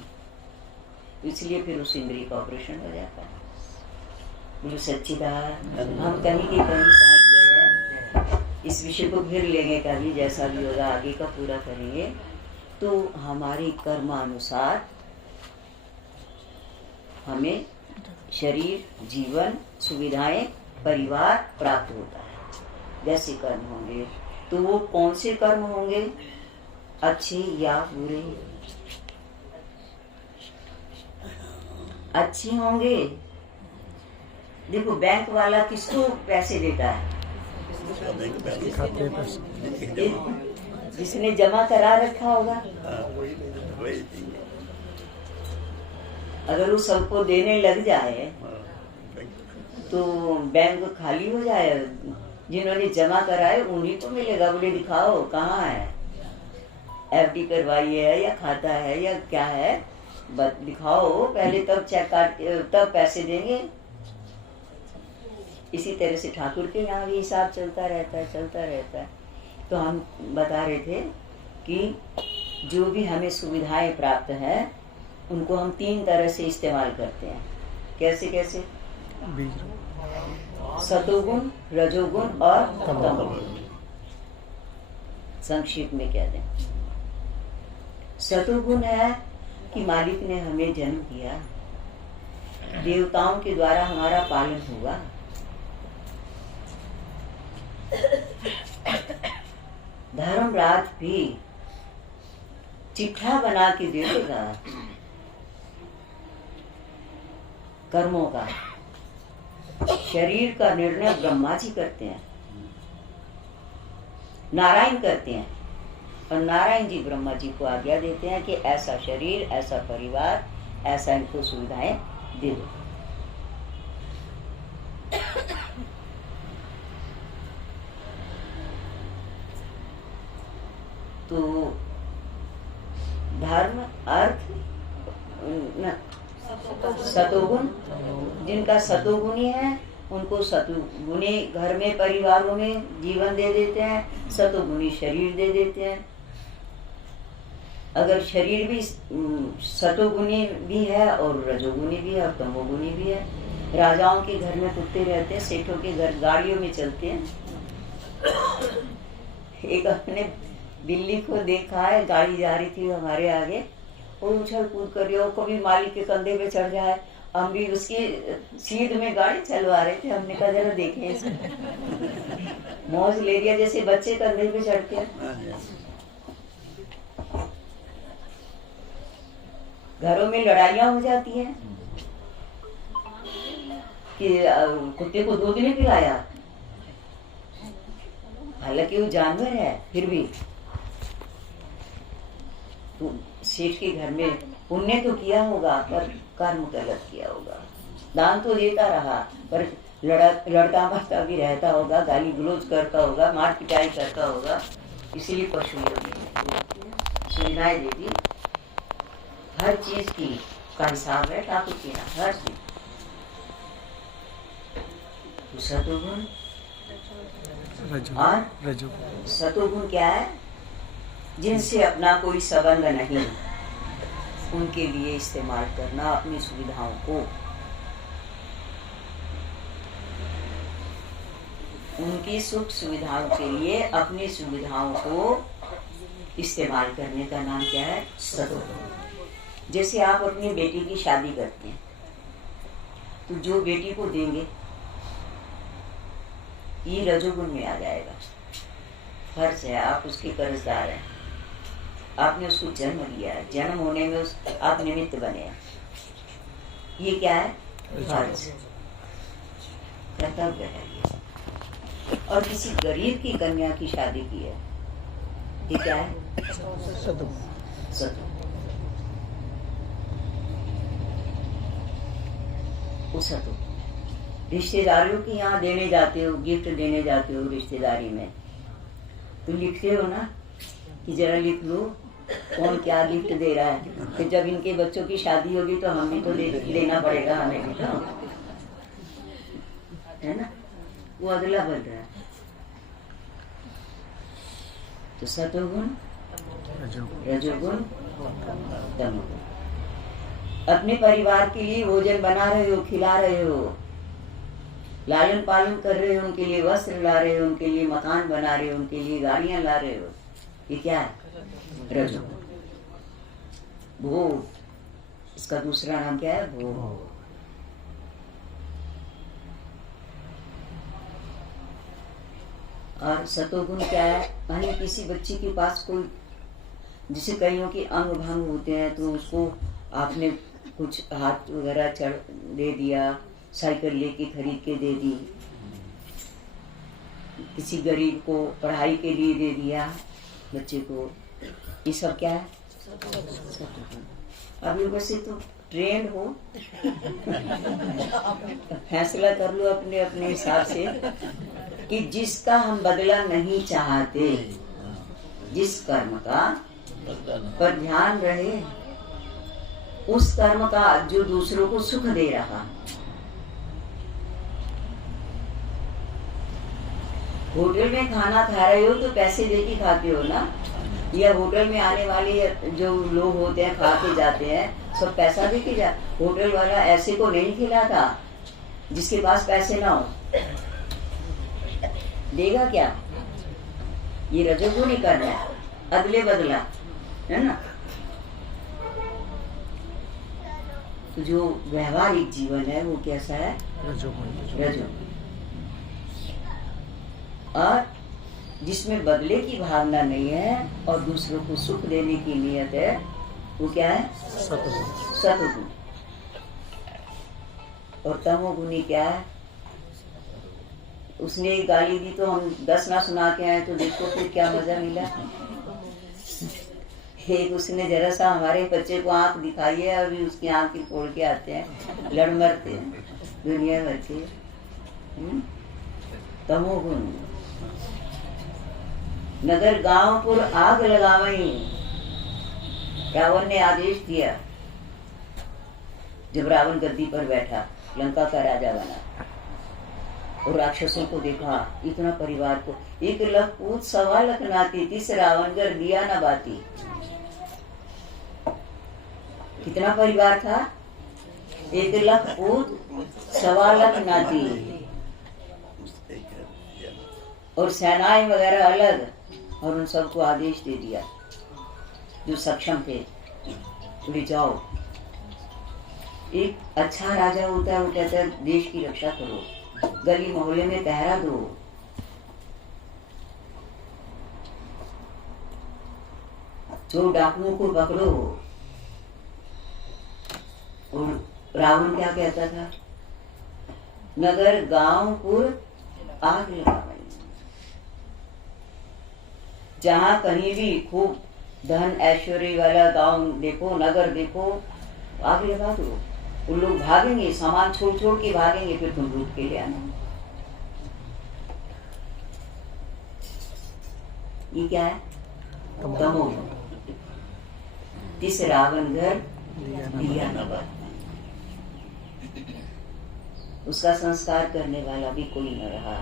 इसलिए फिर उस इंद्रिय का ऑपरेशन हो जाता है। बोलो सच्ची बात। हम कहीं के कहीं पहुंच गए हैं। इस विषय को फिर लेंगे कभी, जैसा भी होगा आगे का पूरा करेंगे। तो हमारे कर्मानुसार हमें शरीर, जीवन, सुविधाएं, परिवार प्राप्त होता है। जैसे कर्म होंगे, तो वो कौन से कर्म होंगे, अच्छे या बुरे? अच्छे होंगे। देखो बैंक वाला किसको पैसे देता है? जिसने जमा करा रखा होगा। अगर वो सबको देने लग जाए तो बैंक खाली हो जाए। जिन्होंने जमा कराए उन्हीं को मिलेगा। बोले दिखाओ कहाँ है, एफडी करवाई है या खाता है या क्या है, दिखाओ पहले, तब चेक काट, तब पैसे देंगे। इसी तरह से ठाकुर के यहाँ भी हिसाब चलता रहता है। तो हम बता रहे थे कि जो भी हमें सुविधाएं प्राप्त है उनको हम 3 तरह से इस्तेमाल करते हैं। कैसे कैसे? सतोगुण, रजोगुण और तमोगुण। संक्षिप्त में कह दें, सतोगुण है कि मालिक ने हमें जन्म दिया, देवताओं के द्वारा हमारा पालन हुआ, धर्मराज भी चिट्ठा बना के दे देगा कर्मों का। शरीर का निर्णय ब्रह्मा जी करते हैं, नारायण करते हैं, और नारायण जी ब्रह्मा जी को आज्ञा देते हैं कि ऐसा शरीर, ऐसा परिवार, ऐसा इनको सुविधाएं दे दो। तो धर्म, अर्थ, सतोगुण, जिनका सतोगुणी है उनको सतोगुणी घर में, परिवारों में जीवन दे देते हैं, सतोगुणी शरीर दे देते हैं। अगर शरीर भी सतोगुणी भी है और रजोगुणी भी है और तमोगुणी भी है। राजाओं के घर में कुत्ते रहते हैं, सेठों के घर गाड़ियों में चलते हैं। एक अपने बिल्ली को देखा है, गाड़ी जा रही थी हमारे आगे, वो उछल कूद कर रही हो, कभी मालिक के कंधे पे चढ़ जाए। हम भी उसकी सीध में गाड़ी चलवा रहे थे, हमने कहा जरा देखें इसे, मौज ले लिया जैसे बच्चे कंधे पे चढ़ते हैं। घरों में लड़ाइयाँ हो जाती हैं कि कुत्ते को दूध नहीं पिलाया, हालांकि वो जानवर है, फिर भी तो सेठ के घर में पुण्य तो किया होगा पर कर्म गलत किया होगा। दान तो देता रहा पर लड़का मरता भी रहता होगा, गाली गलौज करता होगा, मार पिटाई करता होगा। इसीलिए पशुओं ने सुविधाएं दे दी। हर चीज की का हिसाब है ठाकुर के यहाँ, हर चीज। तो सतोगुण और सतोगुण क्या है? जिनसे अपना कोई संबंध नहीं, उनके लिए इस्तेमाल करना अपनी सुविधाओं को। उनकी सुख सुविधाओं के लिए अपनी सुविधाओं को इस्तेमाल करने का नाम क्या है? सतोगुण। जैसे आप अपनी बेटी की शादी करते हैं तो जो बेटी को देंगे ये रजोगुण में आ जाएगा। फर्ज है, आप उसके कर्जदार हैं, आपने उसको जन्म दिया है, जन्म होने में आप निमित्त बने हैं। ये क्या है? फर्ज, कर्तव्य है ये। और किसी गरीब की कन्या की शादी की है, ये क्या है? सतोगुण। रिश्तेदारियों के यहाँ देने जाते हो, गिफ्ट देने जाते हो रिश्तेदारी में, तो लिखते हो ना कि जरा लिख लो कौन क्या गिफ्ट दे रहा है। फिर जब इनके बच्चों की शादी होगी तो हम भी तो देना पड़ेगा हमें भी, तो है ना, वो अगला बन रहा है। तो सतोगुण, रजोगुण, तमोगुण। अपने परिवार के लिए भोजन बना रहे हो, खिला रहे हो, लालन पालन कर रहे हो, उनके लिए वस्त्र ला रहे हो, उनके लिए मकान बना रहे हो, उनके लिए गाड़ियां ला रहे हो, ये क्या है? रजोगुण। भोग, इसका दूसरा नाम क्या है? भोग। और सतोगुण क्या है? मानिए किसी बच्चे के पास कोई, जिसे कईयों के अंग भंग होते हैं, तो उसको आपने कुछ हाथ वगैरह चढ़ दे दिया, साइकिल लेके खरीद के दे दी, किसी गरीब को पढ़ाई के लिए दे दिया बच्चे को, ये सब क्या है? अभी वैसे तो ट्रेंड हो, फैसला कर लो अपने अपने हिसाब से कि जिसका हम बदला नहीं चाहते, जिस कर्म का पर ध्यान रहे, उस कर्म का जो दूसरों को सुख दे रहा। होटल में खाना खा रहे हो तो पैसे दे के खाते हो ना, या होटल में आने वाले जो लोग होते हैं खा के जाते हैं, सब पैसा दे के जाते। होटल वाला ऐसे को नहीं खिलाता जिसके पास पैसे ना हो, देगा क्या? ये रजोगुण ही करना है, अदले बदला, है ना। तो जो व्यवहारिक जीवन है वो कैसा है? रजोगुण। और जिसमें बदले की भावना नहीं है और दूसरों को सुख देने की नियत है, वो क्या है? सतोगुण। और तमोगुणी क्या है? उसने एक गाली दी तो हम 10 ना सुना के आए, तो देखो फिर क्या मजा मिला। एक उसने जरा सा हमारे बच्चे को आंख दिखाई है, अभी उसकी आंख की फोड़ के आते हैं, लड़ मरते हैं दुनिया भर के। तमोगुण। नगर गांवपुर आग लगावई, रावण ने आदेश दिया जब रावण गद्दी पर बैठा, लंका का राजा बना, और राक्षसों को देखा, इतना परिवार को, 1 लाख पूत 1.25 लाख नाती, 30 रावण कर दिया ना बाती। कितना परिवार था? 1 लाख पूत 1.25 लाख नाती, और सेनाएं वगैरह अलग, और उन सबको आदेश दे दिया जो सक्षम थे, ले जाओ। एक अच्छा राजा होता है, वो कहता है देश की रक्षा करो, गली मोहल्ले में पहरा दो, चोर डाकुओं को पकड़ो। और रावण क्या कहता था? नगर गांवपुर आग लगावई। जहां कहीं भी खूब धन ऐश्वर्य वाला गांव देखो, नगर देखो, आग लगा दो। उन लोग भागेंगे, सामान छोड़ छोड़ के भागेंगे, फिर तुम लूट के ले आना। ये क्या है? तमोगुण। 30 रावण घर दिया न बाती। उसका संस्कार करने वाला भी कोई न रहा,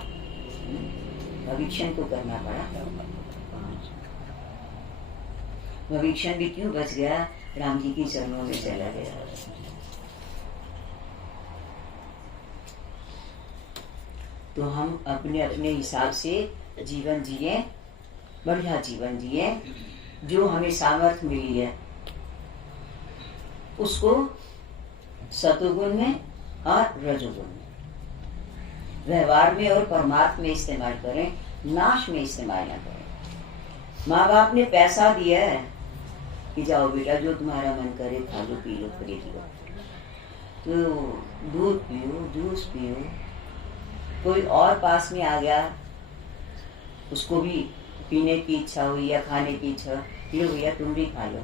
भविष्यन को करना पड़ा। भविष्यन भी क्यों बच गया? राम जी की चरणों में चला गया। तो हम अपने अपने हिसाब से जीवन जिए, बढ़िया जीवन जिए, जो हमें सामर्थ्य मिली है उसको सतोगुण में और रजोगुण में, व्यवहार में और परमार्थ में इस्तेमाल करें, नाश में इस्तेमाल न करें। माँ बाप ने पैसा दिया है कि जाओ बेटा जो तुम्हारा मन करे खा लो, पी लो, खरीद लो, तो दूध पियो, जूस पियो। कोई और पास में आ गया, उसको भी पीने की इच्छा हुई या खाने की इच्छा, लो भैया तुम भी खा लो।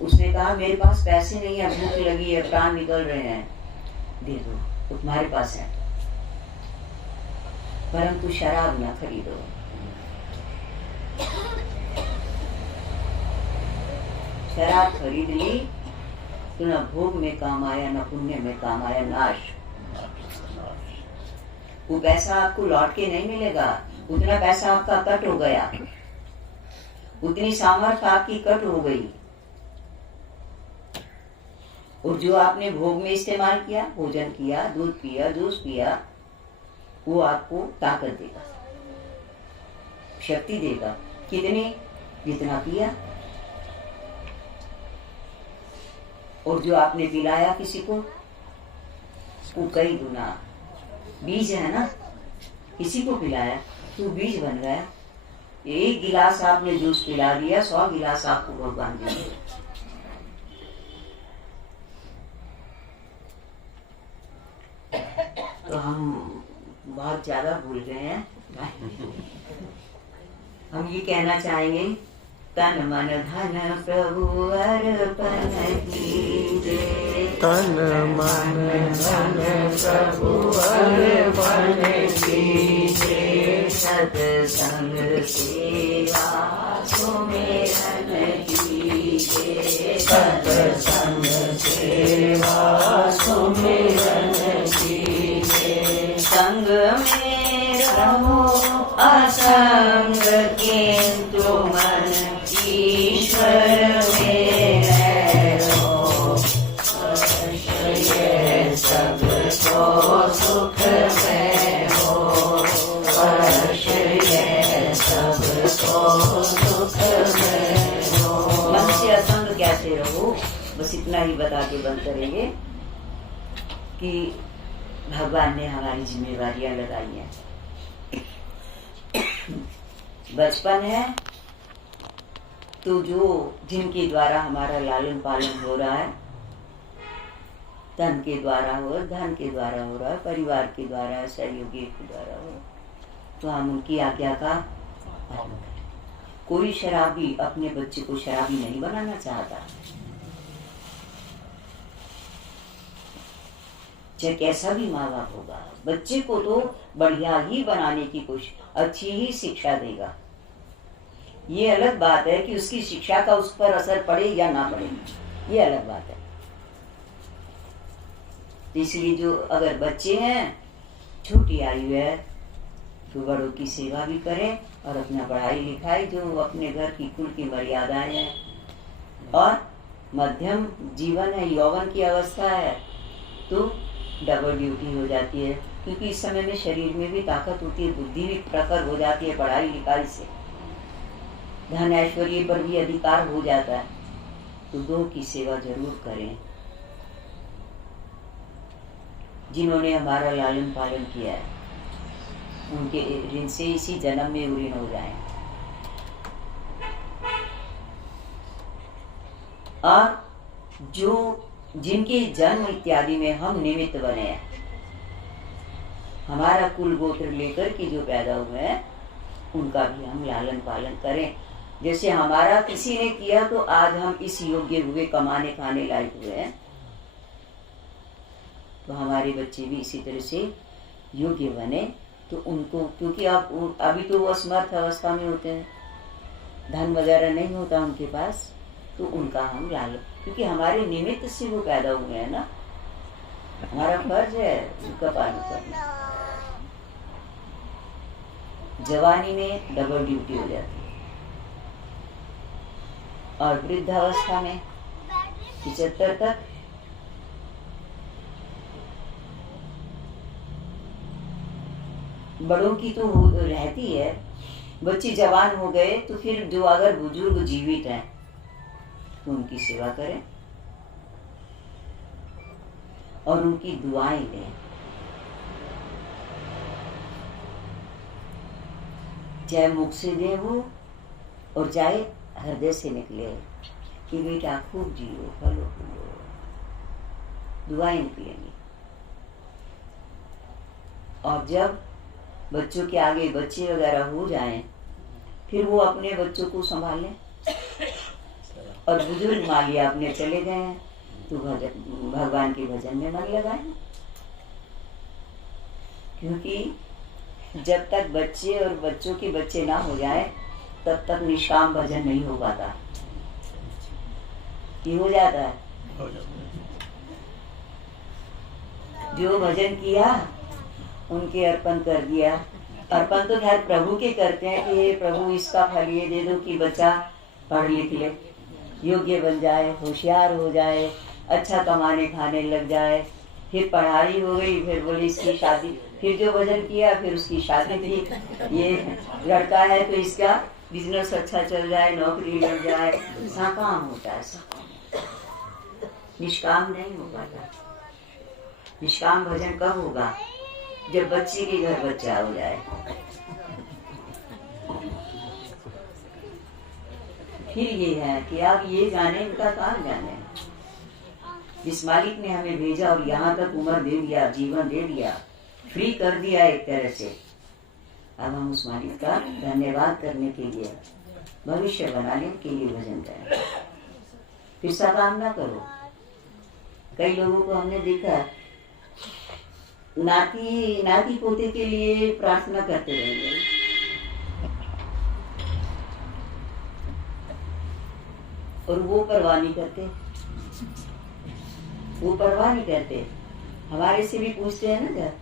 उसने कहा मेरे पास पैसे नहीं है, भूख लगी है, प्राण निकल रहे हैं, दे दो, तो तुम्हारे पास है, परंतु शराब ना खरीदो। शराब खरीद ली तो न भोग में काम आया, न पुण्य में काम आया, नाश। वो पैसा आपको लौट के नहीं मिलेगा, उतना पैसा आपका कट हो गया। उतनी सामर्थ्य आपकी कट हो गई, और जो आपने भोग में इस्तेमाल किया, भोजन किया, दूध पिया, जूस पिया, वो आपको ताकत देगा, शक्ति देगा। कितनी? जितना पिया। और जो आपने पिलाया किसी को, वो कई गुना। बीज है ना, किसी को पिलाया तो बीज बन गया। एक गिलास आपने जूस पिला दिया, 100 गिलास आपको भगवान देंगे। तो हम बहुत ज्यादा भूल गए हैं। हम ये कहना चाहेंगे, तन मन धन प्रभु अर्पण कीजिए, तन मन धन प्रभु अर्पण कीजिए, सत्संग सेवा सुमिरन कीजिए, सत्संग सेवा सुमिरन कीजिए, संग में रहो असंग किंतु मन ईश्वर में रहो, ये सबको सुख में हो, ये सबको सुख में हो। मन से असंग कैसे रहो, बस इतना ही बता के बंद करेंगे कि भगवान ने हमारी जिम्मेवारियां लगाई हैं। बचपन है तो जो जिनके द्वारा हमारा लालन पालन हो रहा है, तन के द्वारा हो, धन के द्वारा हो रहा है, परिवार के द्वारा, सहयोगी के द्वारा हो, तो हम उनकी आज्ञा का पालन करें। कोई शराबी अपने बच्चे को शराबी नहीं बनाना चाहता, चाहे कैसा भी माँ बाप होगा। बच्चे को तो बढ़िया ही बनाने की कोशिश, अच्छी ही शिक्षा देगा। ये अलग बात है कि उसकी शिक्षा का उस पर असर पड़े या ना पड़े, ये अलग बात है। इसलिए जो अगर बच्चे हैं, छोटी आयु है, तो बड़ों की सेवा भी करें और अपना पढ़ाई लिखाई, जो अपने घर की कुल की मर्यादाएं हैं, और मध्यम जीवन है, यौवन की अवस्था है, तो डबल ड्यूटी हो जाती है, क्योंकि इस समय में शरीर में भी ताकत होती है, बुद्धि भी प्रखर हो जाती है पढ़ाई लिखाई से, धन ऐश्वर्य पर भी अधिकार हो जाता है। तो दो की सेवा जरूर करें। जिन्होंने हमारा लालन पालन किया है, उनके ऋण से इसी जन्म में ऋण हो जाए। और जो जिनके जन्म इत्यादि में हम निमित्त बने हैं, हमारा कुल गोत्र लेकर के जो पैदा हुए हैं, उनका भी हम लालन पालन करें। जैसे हमारा किसी ने किया तो आज हम इस योग्य हुए, कमाने खाने लायक हुए हैं, तो हमारे बच्चे भी इसी तरह से योग्य बने। तो उनको, क्योंकि अब अभी तो वो असमर्थ अवस्था में होते हैं, धन वगैरह नहीं होता उनके पास, तो उनका हम लालन, क्योंकि हमारे निमित्त से वो पैदा हुए हैं ना, हमारा फर्ज है उनका पालन करना। जवानी में डबल ड्यूटी हो जाती है, और वृद्धावस्था में 75 तक बड़ों की तो रहती है। बच्चे जवान हो गए तो फिर जो अगर बुजुर्ग जीवित हैं तो उनकी सेवा करें और उनकी दुआएं लें। चाहे मुख से दे वो और चाहे हृदय से निकले कि बेटा खूब जियो, फलो फूलो, दुआएं निकलेंगी। और जब बच्चों के आगे बच्चे वगैरह हो जाएं, फिर वो अपने बच्चों को संभालें। और बुजुर्ग मान लिया अपने चले गए हैं तो भगवान के भजन में मन लगाएं, क्योंकि जब तक बच्चे और बच्चों के बच्चे ना हो जाए तब तक निष्काम भजन नहीं हो पाता। ये हो जाता है, जो भजन किया उनके अर्पण कर दिया, अर्पण तो खैर प्रभु के करते हैं कि हे प्रभु इसका फल ये दे दो कि बच्चा पढ़ लिख ले, योग्य बन जाए, होशियार हो जाए, अच्छा कमाने खाने लग जाए। फिर पढ़ाई हो गई, फिर बोली इसकी शादी, फिर जो भजन किया फिर उसकी शादी थी। ये लड़का है तो इसका बिजनेस अच्छा चल जाए, नौकरी लग जाए, साकाम होता है, साकाम। निष्काम नहीं हो पाता। निष्काम भजन कब होगा? जब बच्चे के घर बच्चा हो जाए। फिर ये है कि आप ये जाने, इनका काम जाने। जिस मालिक ने हमें भेजा और यहाँ तक उम्र दे दिया, जीवन दे दिया, फ्री कर दिया एक तरह से, अब हम उस मालिक का धन्यवाद करने के लिए, भविष्य बनाने के लिए भजन करें। फिर सा काम ना करो। कई लोगों को हमने देखा नाती पोते के लिए प्रार्थना करते रहेंगे, और वो परवाह नहीं करते, वो परवाह नहीं करते। हमारे से भी पूछते हैं ना जब,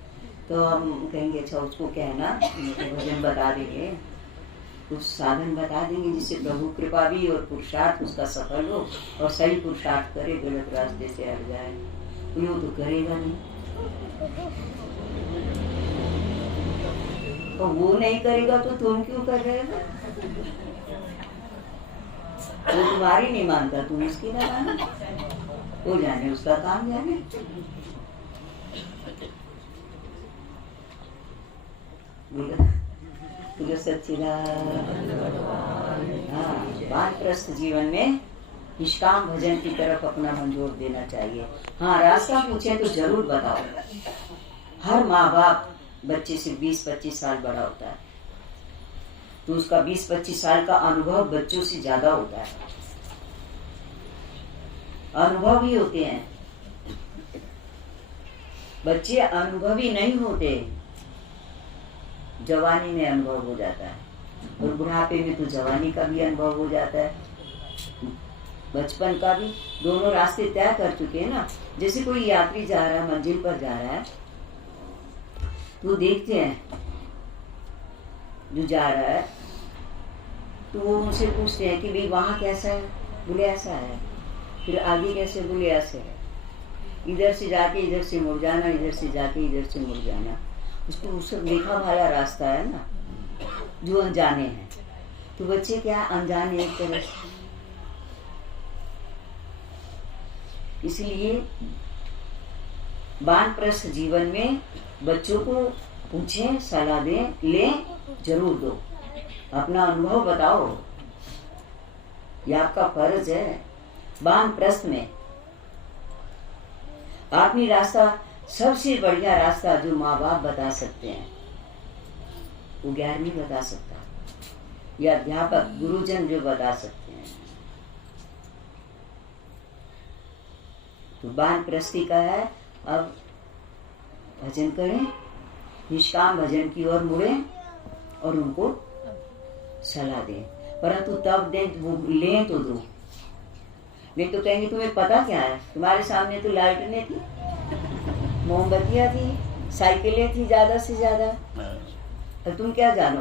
तो हम कहेंगे अच्छा उसको कहना, भजन बता देंगे, कुछ साधन बता देंगे जिससे प्रभु कृपा भी और पुरुषार्थ उसका सफल हो और सही पुरुषार्थ करे, गलत रास्ते से हट जाए। वो तो करेगा नहीं, तो वो नहीं करेगा तो तुम क्यों कर रहे हो? वो तुम्हारी नहीं मानता, तुम उसकी ना मानो। वो जाने, उसका काम जाने। बोलो सच्चिदानंद। हाँ, वानप्रस्थ जीवन में निष्काम भजन की तरफ अपना मन जोड़ देना चाहिए। हाँ, रास्ता पूछे तो जरूर बताओ। हर माँ बाप बच्चे से 20-25 साल बड़ा होता है, तो उसका 20-25 साल का अनुभव बच्चों से ज्यादा होता है। अनुभव ही होते हैं, बच्चे अनुभवी नहीं होते। जवानी में अनुभव हो जाता है, और बुढ़ापे में तो जवानी का भी अनुभव हो जाता है, बचपन का भी। दोनों रास्ते तय कर चुके हैं ना। जैसे कोई यात्री जा रहा है, मंजिल पर जा रहा है, तो देखते हैं जो जा रहा है, तो वो उनसे पूछते हैं कि भाई वहां कैसा है? बोले ऐसा है। फिर आगे कैसे? बोले ऐसे है। इधर से जाके इधर से मुड़ जाना, इधर से जाके इधर से मुड़ जाना। उसको उसको देखा वाला रास्ता है ना, जो अनजाने हैं। तो बच्चे क्या अनजाने एक तरह से। इसलिए वानप्रस्थ जीवन में बच्चों को पूछें, सलाह दें, लें, जरूर दो, अपना अनुभव बताओ, ये आपका फर्ज है। वानप्रस्थ में आखिरी रास्ता, सबसे बढ़िया रास्ता जो माँ बाप बता सकते हैं, वो ज्ञान नहीं बता सकता, या अध्यापक गुरुजन जो बता सकते हैं। तो वानप्रस्थी का है, अब भजन करें, निष्काम भजन की ओर मुड़े और उनको सलाह दें। परंतु तब दें, वो लें तो दो, नहीं तो कहेंगे तुम्हें पता क्या है, तुम्हारे सामने तो लालटेनें थी, मोमबत्तियां थी, साइकिलें थी ज्यादा से ज्यादा, तो तुम क्या जानो?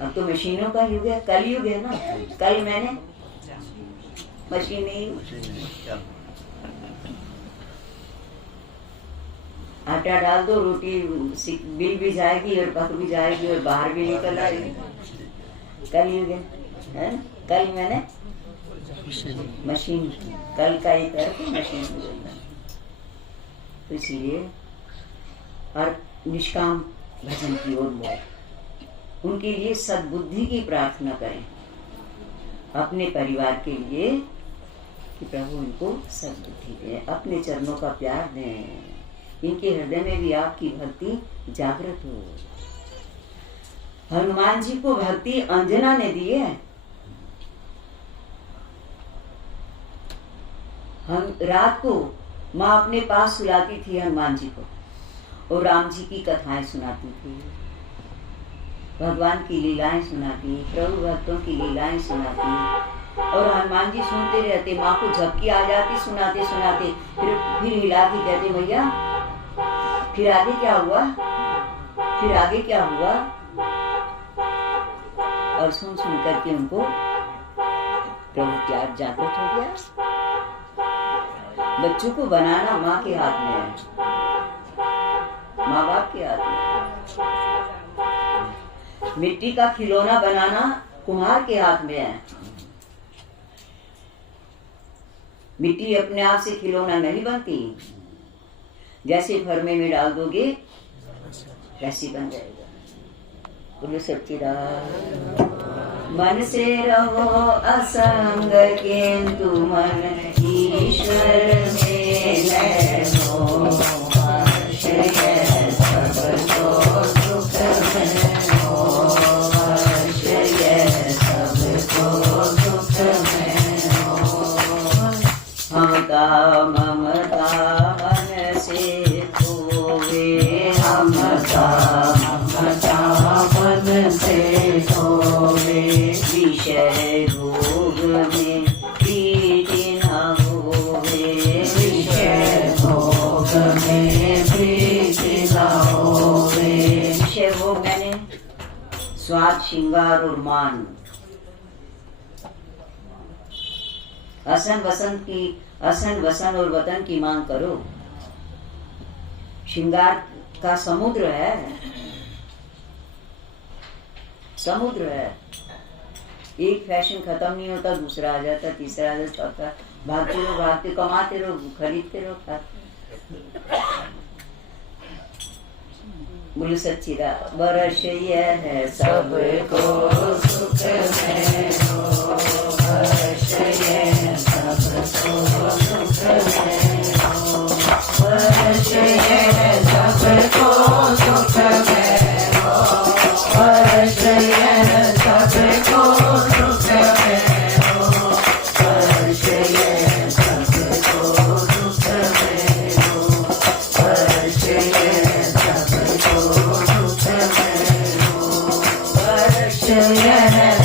अब तो मशीनों का युग है, कल युग है ना। कल मैंने मशीन नहीं, आटा डाल दो, रोटी बिल भी जाएगी और पक भी जाएगी और बाहर भी निकल आएगी। कल युग है, कल मैंने मशीन, कल का ही तरह मशीन। तो इसलिए और निष्काम भजन की ओर बढ़े, उनके लिए सद्बुद्धि की प्रार्थना करें, अपने परिवार के लिए कि प्रभु इनको सद्बुद्धि दें, अपने चरणों का प्यार दें, इनके हृदय में भी आपकी भक्ति जागृत हो। हनुमान जी को भक्ति अंजना ने दी है। हम रात को माँ अपने पास सुलाती थी हनुमान जी को, और राम जी की कथाएं सुनाती थी, भगवान की लीलाएं सुनाती, प्रभु भक्तों की लीलाएं सुनाती, और हनुमान जी सुनते रहते। माँ को झपकी आ जाती सुनाते सुनाते, फिर हिला के कहते भैया फिर आगे क्या हुआ? फिर आगे क्या हुआ? और सुन सुन करके उनको प्रभु क्या जागृत हो गया। बच्चों को बनाना माँ के हाथ में है, माँ बाप के हाथ में। मिट्टी का खिलौना बनाना कुम्हार के हाथ में है। मिट्टी अपने आप से खिलौना नहीं बनती, जैसे फरमे में डाल दोगे वैसे बन जाएगा। बोलो सच्चिदानंद। मन से रहो असंग किंतु मन ईश्वर में हो, आश्रय सबको सुख में हो, आश्रय सबको सुख में हो। ममता ममता मन से खोवे, ममता ममता मन से खोवे, विषय भोग में प्रीति न होवे, विषय भोग में प्रीति न होवे। विषय भोग मैंने स्वाद, श्रृंगार और मान। असन वसन और वतन की मांग करो। श्रृंगार का समुद्र है, समुद्र है। एक फैशन खत्म नहीं होता, दूसरा आ जाता, तीसरा आ जाता, चौथा। भागते रहो, भागते, कमाते रहो, खरीदते रहो, खाते। बोलो सच्चिदानंद। बरस है सबको सुख में हो, बरस है सबको सुख में हो, बरस है सबको सुख में हो, बरस है सबको सुख में हो, बरस है सबको सुख में हो, बरस है सबको सुख में हो, बरस है